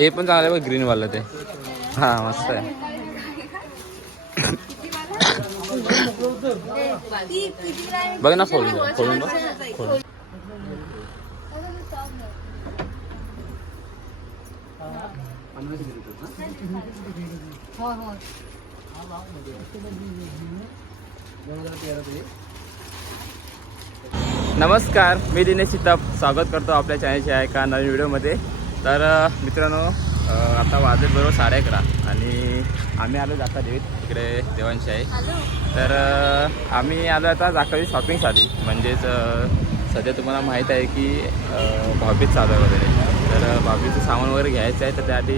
हे पण चांगलं आहे बघ ग्रीन वाला ते. हा मस्त आहे. बघ ना खोलून बघ खोलून बघ खोलून. नमस्कार, मी दिनेश सीताप स्वागत करतो आपल्या चॅनलच्या एका नवीन व्हिडिओमध्ये. तर मित्रांनो, आता वाजत बरोबर 11:30 आणि आम्ही आलो जाता देवीत, तिकडे देवांशी आहे. तर आम्ही आलो आता जाखळी शॉपिंगसाठी. म्हणजेच सध्या तुम्हाला माहीत आहे की भाऊबीज चालू आहे वगैरे. तर भाऊबीजचं सामान वगैरे घ्यायचं आहे, तर त्यासाठी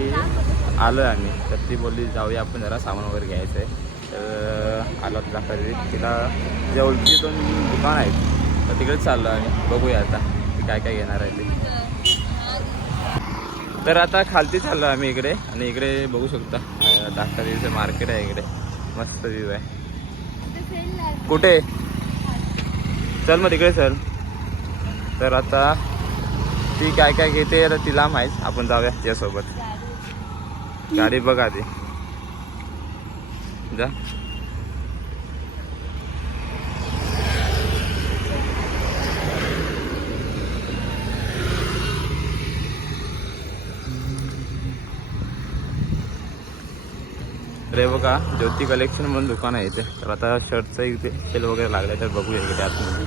आलो आहे आम्ही. तर ती बोलली जाऊया आपण जरा सामान वगैरे घ्यायचं आहे. तर आलो आता जाखळी देवीत. तिला जवळची 2 दुकान आहेत, तर तिकडेच चाललो आम्ही. बघूया आता की काय काय घेणार आहे ते. तर आता खालती चाललो आम्ही इकडे. आणि इकडे बघू शकता दाखवलीचं मार्केट आहे. इकडे मस्त व्ह्यू आहे. कुठे चल मग तिकडे चल. तर आता ती काय काय घेते तर तिला माहीत, आपण जाऊया तिच्यासोबत. गाडी बघा ती जा. अरे बघा, ज्योती कलेक्शन म्हणून दुकान आहे इथे. तर आता शर्टचं इथे सेल वगैरे लागलं, तर बघूया इकडे आतमध्ये.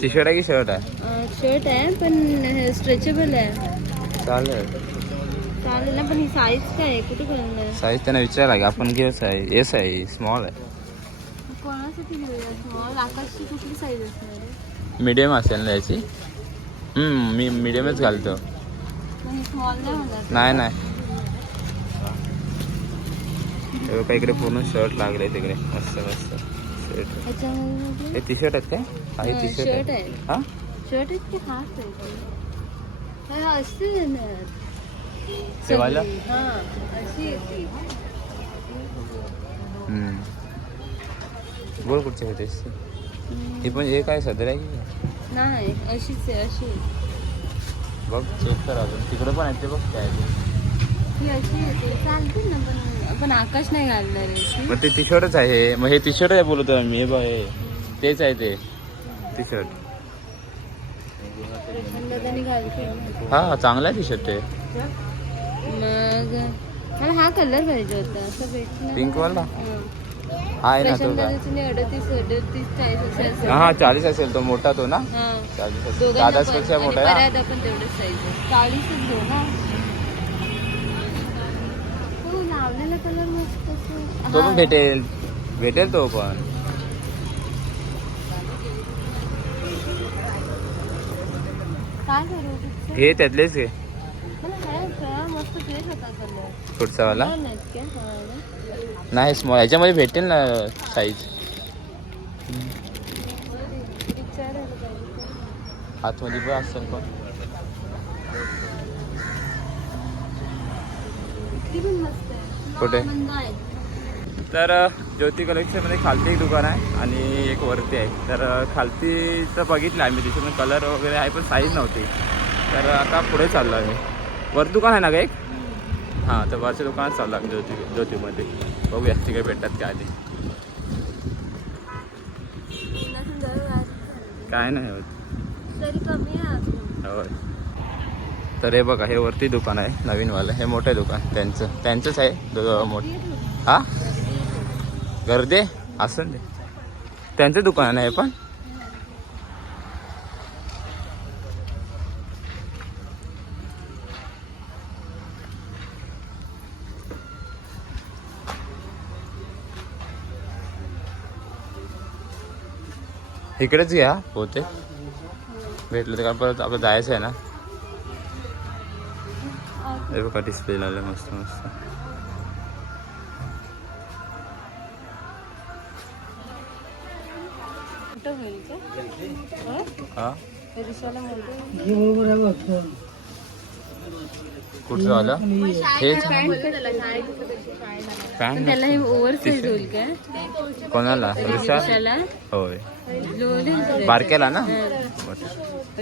टी शर्ट आहे की शर्ट आहे? शर्ट आहे पण स्ट्रेचेबल आहे. चालेल चालेल ना, पण ही साईज काय आहे? कुठे कळणार? साईज त्यांना विचारायला लागेल. आपण घेऊच आहे. एस आहे, स्मॉल आहे. कोणासाठी घेऊया स्मॉल? आकाशची कुठली साईज असणार आहे? मीडियम असेल ना याची. मी मीडियमच घालतो. स्मॉल नाही होणार. नाही नाही, काही इकडे पूर्ण शर्ट लागले तिकडे. मस्त मस्त शर्ट. हे टी शर्ट आहेत काय? टी शर्ट आहे. हा शर्ट आहेत की हाफ आहे? हा असते येणार सेवाला. हा अशी येते. बोल कुठचे होते. ही पण एक आहे सध्या की नाही, अशीच आहे. अशी बघ, चेक कर अजून. तिकडे पण आहेत ते बघ काय ते. ही अशी येते, चालते ना. पण आकाश नाही घालणार आहे. मग ते टी शर्टच आहे. मग हे टी शर्ट आहे बोलतो मी. हे बघ, हे तेच आहे ते टी शर्ट. हा चांगला आहे टी शर्ट ते. मग मला हा कलर पाहिजे होता. असं भेटला पिंक वाला आहे ना तो काय? 38-40 हा 40 असेल तो मोठा तो ना. 40 असेल. दादापेक्षा मोठा आहे. आपण तेवढंच साईज 40च घेऊ ना. तो लावलेला कलर मस्त. तो पण भेटेल. भेटेल तो पण. काय करू? हे त्यातलेच घे. मस्त फ्रेश होता कलर. पुढचा वाला नाही, स्मॉल. ह्याच्यामध्ये भेटेल ना साईज. आतमध्ये पण असेल पण. कुठे? तर ज्योती कलेक्शनमध्ये खालती एक दुकान आहे आणि एक वरती आहे. तर खालतीचं बघितलं आम्ही, तिथे पण कलर वगैरे आहे पण साईज नव्हती. तर आता पुढे चाललो आम्ही. वर दुकान आहे ना का एक? हां, तर वरच्या दुकानात चाललो आम्ही ज्योतीमध्ये. बघूया तिकडे भेटतात काय आधी. काय नाही होत. होय. तर हे बघा, हे वरती दुकान आहे नवीनवालं. हे मोठं दुकान त्यांचंच आहे मोठं. हा गर्दे असं दे, त्यांचं दुकान आहे पण. इकडेच घ्या होते भेटलं तर. कारण परत आपलं जायचं आहे ना. हे बघा डिस्प्ले लावलं मस्त मस्त. हा कुठचं आलं हेच. पण त्याला हे ओव्हर साईज होईल काय? कोणाला? ऋषाला? होय. लोळेल बारक्याला ना? हा.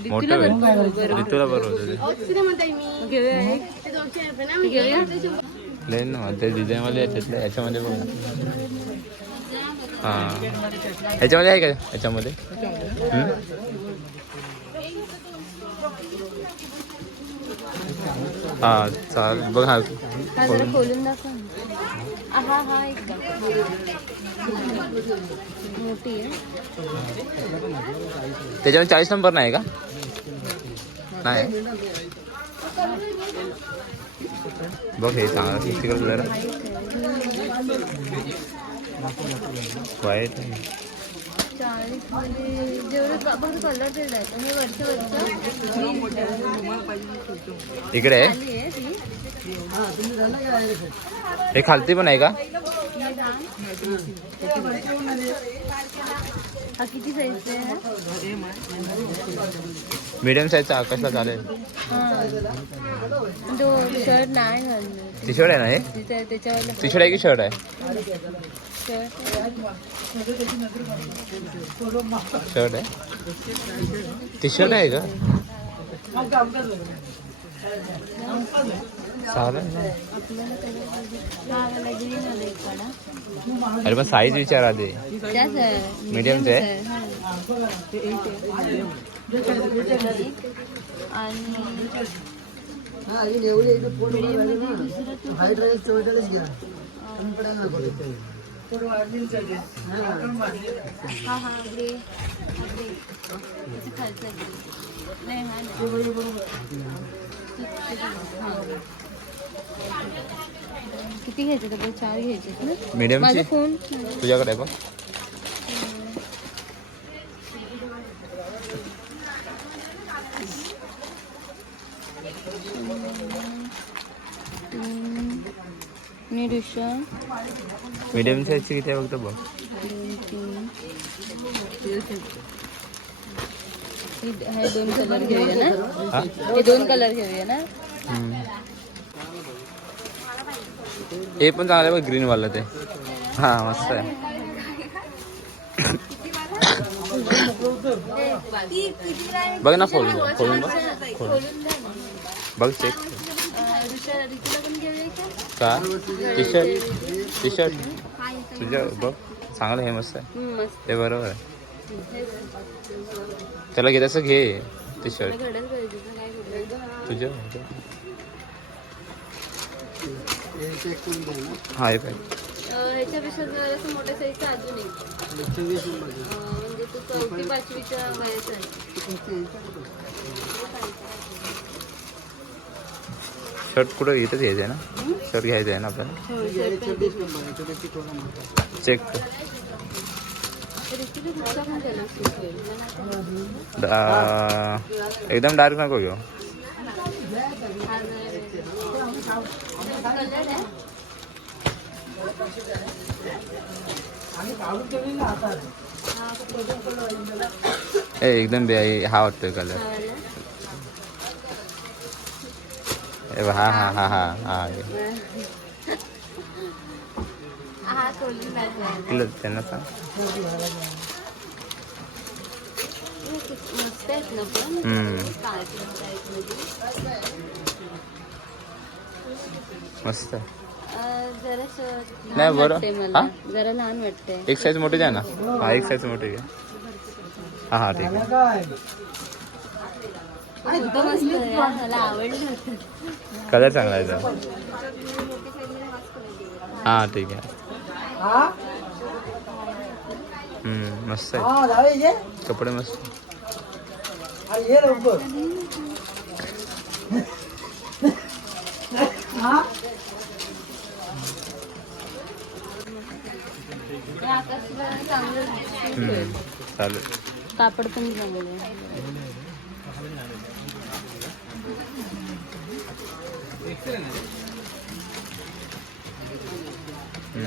मोठं होईल. बरोबर. ऋतूला बरोबर होतं मग घेऊया एक. घेऊया प्लेन ना ते डिझाईनवाले याच्यातले याच्यामध्ये बघ ना. हां ह्याच्यामध्ये आहे का ह्याच्यामध्ये? हां चालेल बघ. हा हा जरा खोलून दाखव ना. हा हा एक मोठी आहे. त्याच्यामध्ये 40 नंबर नाही का? नाही बघ हे चांगलं तिकडे जरा वाईट 40 मध्ये जेवढं फक्त कलर दिला आहे हे वरचं इकडे आहे. खाली आहे ती. हे खालती पण आहे का? हा किती साईजचा आहे? मीडियम साईजचा आकाशला चालेल. हा तो शर्ट नाही घालणार. टी शर्ट आहे ना हे? त्याच्यावर टी शर्ट आहे की शर्ट आहे? शर्ट शर्ट आहे. टी शर्ट आहे का? चालेल ना. अरे पण साईज विचार आधी. मीडियमचं आहे. किती घ्यायचे? तर 4 घ्यायचे ना. मीडियमची माझा फोन तुझ्याकडे आहे बघ. ऋषा मीडियम साईजची किती आहे बघतो बघ. 2 कलर घेऊया ना. हा हे 2 कलर घेऊया ना. हे पण चांगलं आहे बघ ग्रीन वाला ते. हा मस्त आहे. बघ ना खोलून खोलून बघ. बघ चेक का? टी शर्ट तुझ्या बघ चांगलं हे मस्त आहे. ते बरोबर आहे. त्याला घे तसं घे टी शर्ट तुझ्या. हा हे पाहिजे. ह्याच्यापेक्षा जरासं मोठ्या साईजचा अजून एक म्हणजे तो 4वी-5वीच्या वयाचा आहे. शर्ट कुठं इथंच घ्यायचं आहे ना? शर्ट घ्यायचं आहे ना आपल्याला. चेक एकदम डार्क नको घेऊ. एकदम हा वाटतोय कलर. हा हा हा हा हा त्यांना सांग. मस्त आहेत ना पण मस्त आहे. नाही बरं. मला जरा लहान वाटते. एक साईज मोठी द्या ना. हा एक साईज मोठी घ्या. हा हा ठीक आहे. मला आवडलं. कलर चांगला आहे त्याचा. हा ठीक आहे. मस्त आहे कपडे मस्त. चालेल. कापड पण चांगलं आहे.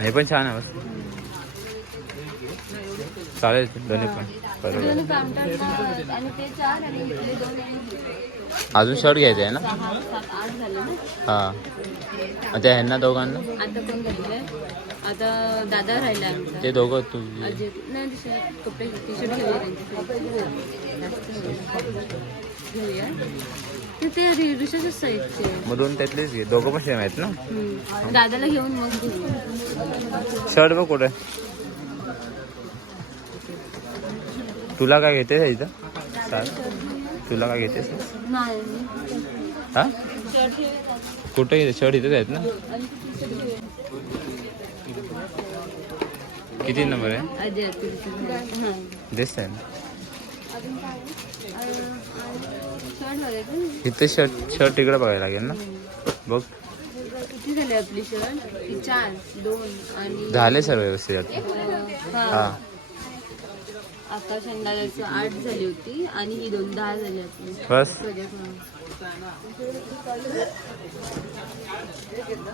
हे पण छान आहे. मस्त चालेल दोन्ही पण बरोबर. आणि ते 4 आणि इथले 2 अजून शर्ट घ्यायचं आहे ना. 8 झाले ना. हा आता ह्यांना दोघांना आता कोण घातलंय आता दादा राहिला आमचा ते दोघं तुझे अजय नाही दुसरे कपडे टी शर्ट घेऊया त्यांच्यासाठी घेऊया ते दुसऱ्याच साईजचे मग दोन त्यातलेच घे दोघं पण सेम आहेत ना दादाला घेऊन मग घेऊ शर्ट बघ कुठे तुला काय घेतेस इथं तुला काय घेतेस नाही हा शर्ट घेऊया कुठे घेते शर्ट इथेच आहेत ना आणि टी शर्ट घेऊया किती नंबर आहे अजय हां दिसत आहे अजून काय शर्ट बघायचं इथे शर्ट तिकडे बघायला लागेल ना बघ किती झाले आपली शर्ट 4 2 आणि झाले सर्व व्यवस्थित हा आकाश अंदाजाचं 8 झाली होती आणि ही 10 झाली आपली बस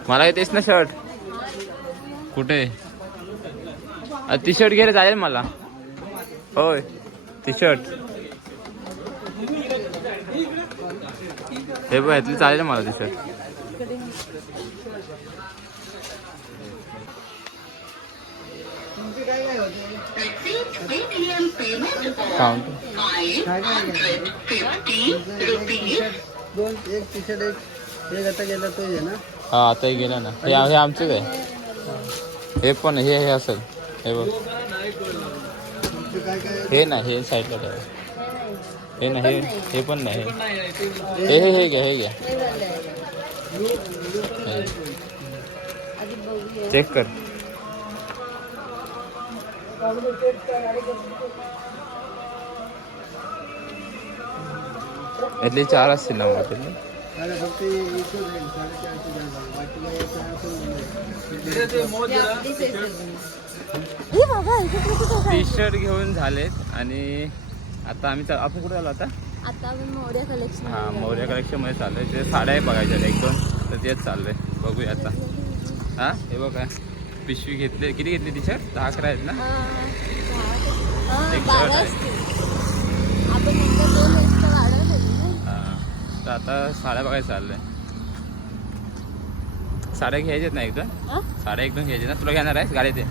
मला येतेस ना शर्ट कुठे टी शर्ट घ्यायला चालेल मला होय टी शर्ट हे बघ यातली चालेल मला टी शर्ट काउंट एक टी शर्ट एक आता गेला तो आहे ना हा आता गेला ना हे आमचंच आहे हे पण हे असेल हे बघ हे ना हे साईडला ठेवा हे ना हे पण नाही हे घ्या चेक कर यातले 4 असतील ना वाटत फक्त टी शर्ट घेऊन झालेत आणि आता आम्ही आपण कुठे आलो आता आपण मौर्य कलेक्शन हा मौर्य कलेक्शन मध्ये चाललोय ते साड्या बघायच्या 1-2 तर तेच चाललंय बघूया आता हा हे बघा पिशवी घेतले किती घेतली टी शर्ट 10-11 आहेत ना एक शर्ट आहे हा तर आता साड्या बघायला चाललंय साड्या घ्यायच्यात ना एकदम साड्या एकदम घ्यायच्या ना तुला घेणार आहेस गाडी ते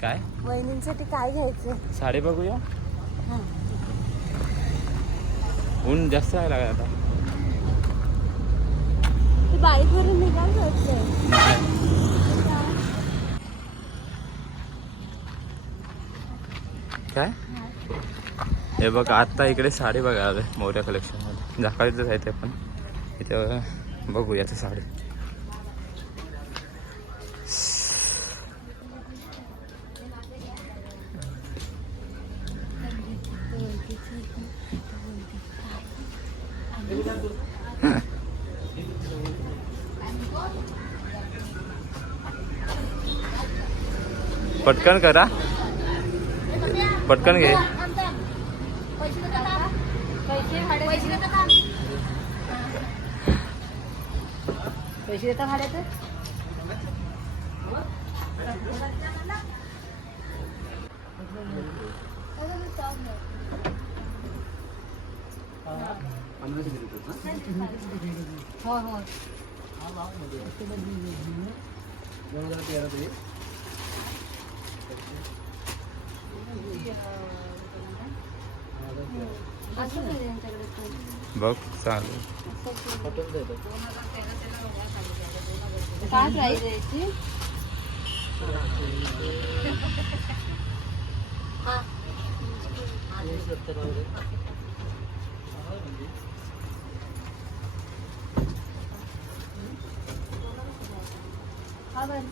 काय वहिनींसाठी काय घ्यायचं साडी बघूया ऊन जास्त आहे लागत आता बारीक वरून निघाल काय हे बघ आता इकडे साडी बघायला आलोय मौर्य कलेक्शन मध्ये झाकाळीच आहे ते पण इथे बघूया ते साडी पटकन करा पटकन घे पैसे देता भाड्याचं हो हो 2013 बघ चालेल काय प्राइस आहे याची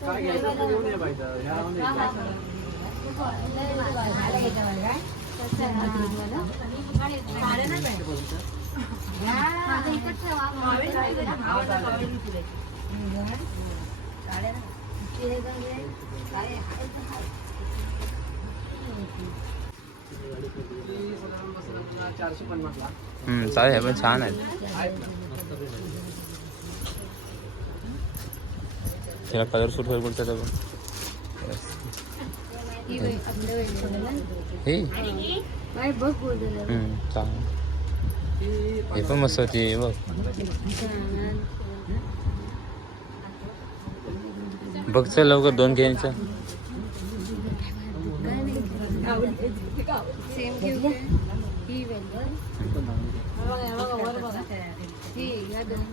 काय घ्यायचं घेऊन ये पाहिजे चालेल हे पण छान आहे त्याला कलर सूट होईल बोलतो का हे बघ चांगलं हे पण मस्त होती बघ बघ चल लवकर 2 घ्यायचं. सेम घेऊ ही वेल्डर वर बघा ही या दोन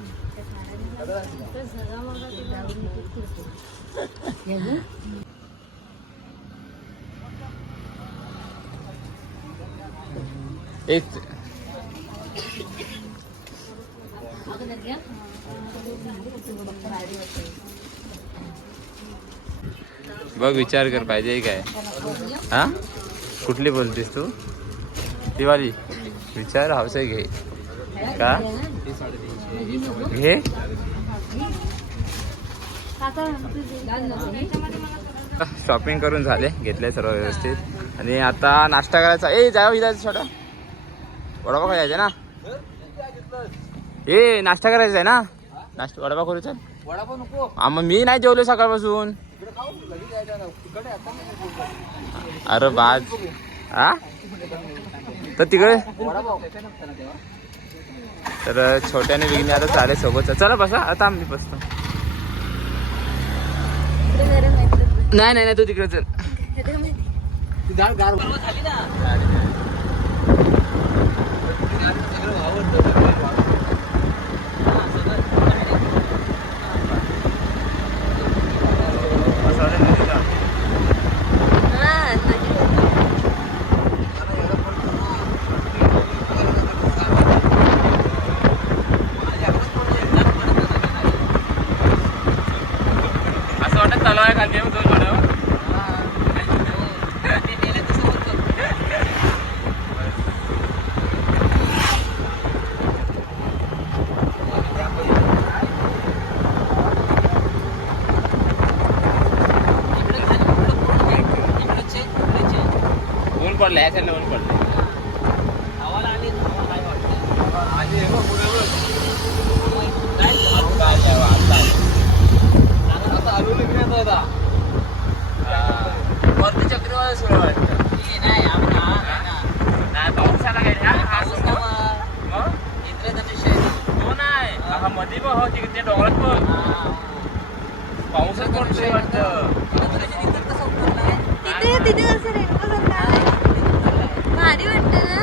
एक बघ विचार कर पाहिजे काय. हा कुठली बोलतेस तू? दिवाळी विचार हाऊस आहे घे का घे. शॉपिंग करून झाले, घेतले सर्व व्यवस्थित आणि आता नाश्ता करायचा. ए जाऊ जायचं छोटा वडापाव खायचा ना. ए नाश्ता करायचा आहे ना. नाश्ता वडापाव करू चल. वडापाव नको. मग मी नाही जेवलो सकाळपासून. अरे बाज हा तर तिकडे तर छोट्याने विघ्ने आता चालेल सोबत. चला बसा आता आम्ही बसतो. नाही नाही नाही तू तिकडे चल. असं वाटत चालू आहे खाली दोन झाडावर. ऊन पडलं ह्या साईडला ऊन पडलं. वरती चक्रीवादळ सुरू वाटतं. नाही पावसाला काय हो नाही हा मध्ये बघ. हो तिकडे डोंगरात बघ पाऊसच पडतोय वाटतं. तिथे तिथे कसं रेनबो भारी वाटतं ना.